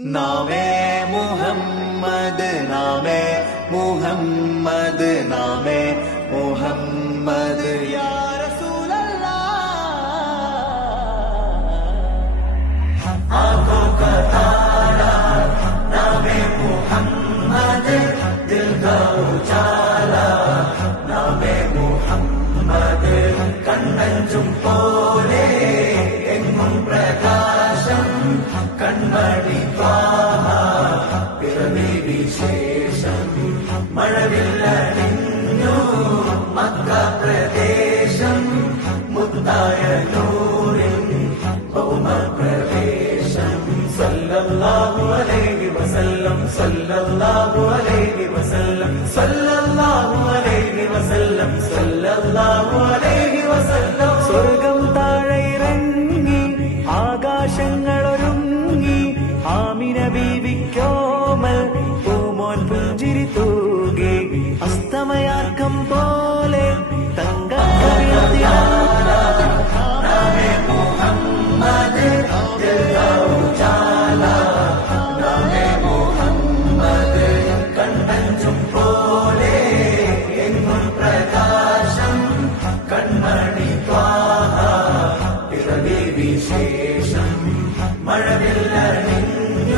നാമേ മുഹമ്മദ് നാമേ മുഹമ്മദ് നാമേ മുഹമ്മദ് യാ आँखों का तारा नामे मुहम्मद दिल का उजाला नामे मुहम्मद കണ്ണഞ്ചും പോലെ എങ്ങും പ്രകാശം കൺമണി ത്വാഹ പിറവി വിശേഷം മഴവില്ലണിഞ്ഞു മക്ക പ്രദേശം മുത്തായ നൂറിൻ സല്ലല്ലാഹു അലൈഹി വസല്ലം സല്ലല്ലാഹു അലൈഹി വസല്ലം സല്ലല്ലാഹു അലൈഹി വസല്ലം സല്ലല്ലാഹു അലൈഹി വസല്ലം സ്വർഗം താഴെ ഇറങ്ങി ആകാശങ്ങളൊരുങ്ങി ആമിന ബീവി